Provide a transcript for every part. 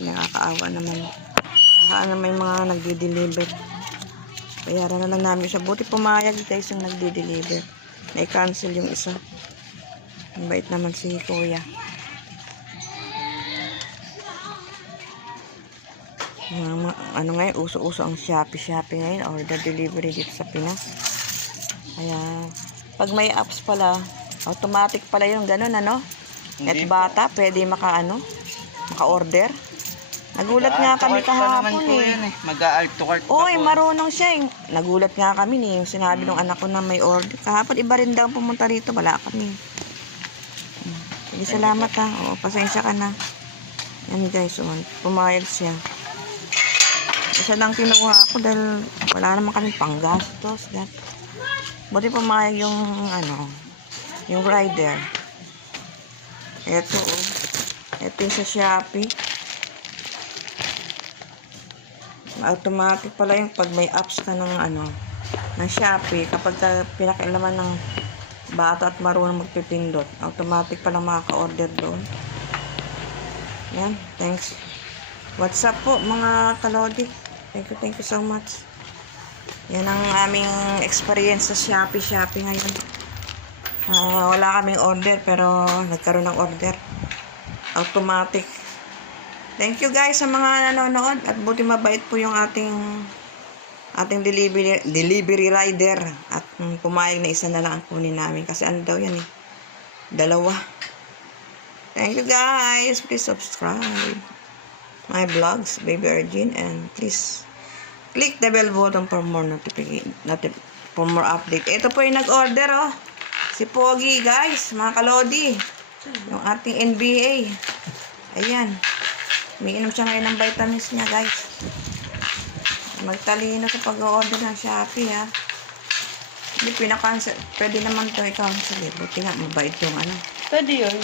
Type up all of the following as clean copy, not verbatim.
Nakakaawa naman. May mga nagde-deliver. Bayaran na lang namin siya. Buti pumayag guys yung nagde-deliver. Na-cancel yung isa. Ang bait naman si Kuya. Ano ngayon, uso-uso ang Shopee ngayon. Order delivery dito sa Pinas. Kaya, pag may apps pala, automatic pala yung ganun, ano? At bata, pwede maka-order. Nagulat nga kami kahapon eh. Mag-a-alt to cart pa po. Marunong siya eh. Nagulat nga kami eh. Yung sinabi ng anak ko na may order. Kahapon iba rin daw pumunta rito. Wala kami. Sige, salamat ha. Pasensya ka na. Yan guys, pumayag siya. Isa lang kinuha ako dahil wala naman kami panggastos. Buti pumayag yung rider. Ito yung sa Shopee. Automatic pala yung pag may apps ka ng Shopee, kapag pinakailaman ng bata at marunong magpipindot, automatic pala makaka-order doon. Yan, thanks. What's up po mga kalodi? Thank you so much. Yan ang aming experience sa Shopee ngayon. Wala kaming order pero nagkaroon ng order. Automatic. Thank you guys sa mga nanonood at buti mabait po yung ating delivery rider at pumayag na isa na lang ang kunin namin kasi ano daw yan eh, 2. Thank you guys, please subscribe my vlogs, Baby Argene, and please click the bell button for more for more update. Ito po yung nag-order si Pogi guys, mga kalodi, yung ating NBA. Ayan. Umiinom siya ngayon ng vitamins niya, guys. Magtalino sa pag-order ng Shopee, ha. Hindi, pinakancel. Pwede naman ito i-cancel, eh. Buti nga, mabait yung Pwede yun.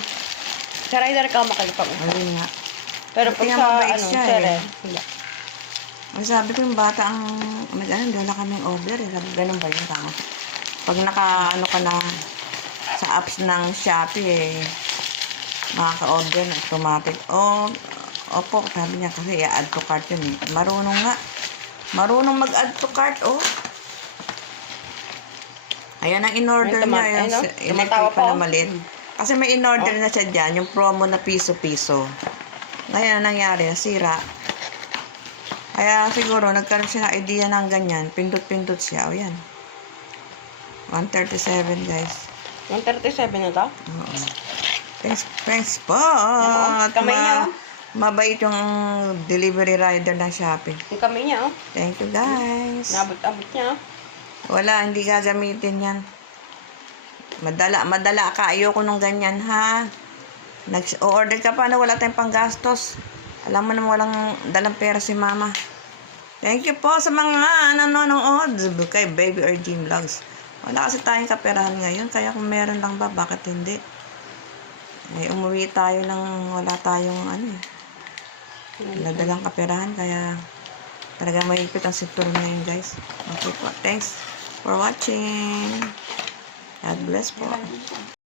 Sa rider ka makalipag. Ayun nga. Pero pag sa, siya, eh. Sabi ko yung bata dala kaming order, eh. Sabi, ganun ba yun? Tama. Pag ka na sa apps ng Shopee, eh, makaka-order na automatic. Opo, sabi niya kasi i-add to cart yun eh. Marunong mag-add to cart, Ayan ang in-order niya. Yung electric pa na maliit. Kasi may in-order na siya dyan, yung promo na piso-piso. Ngayon, nangyari, nasira. Kaya siguro, nagkaroon siya ng idea ng ganyan. Pindot-pindot siya. Yan. 137, guys. 137 na to? Oo. Thanks po. Kamay niya, Mabait yung delivery rider ng Shopee. Yung kamay niya, Thank you, guys. Nabot-abot niya, Wala, hindi gagamitin yan. Madala ka. Ayoko nung ganyan, ha? Nag-order ka pa na wala tayong panggastos. Alam mo naman walang dalang pera si mama. Thank you po sa mga nanonood kay Baby Argene Vlogs. Wala kasi tayong kaperahan ngayon. Kaya kung meron lang ba, bakit hindi? Umuwi tayo nang wala tayong nadalang kaperahan, kaya talaga mahigpit ang sitwasyon ngayon, guys. Okay po, thanks for watching. God bless po.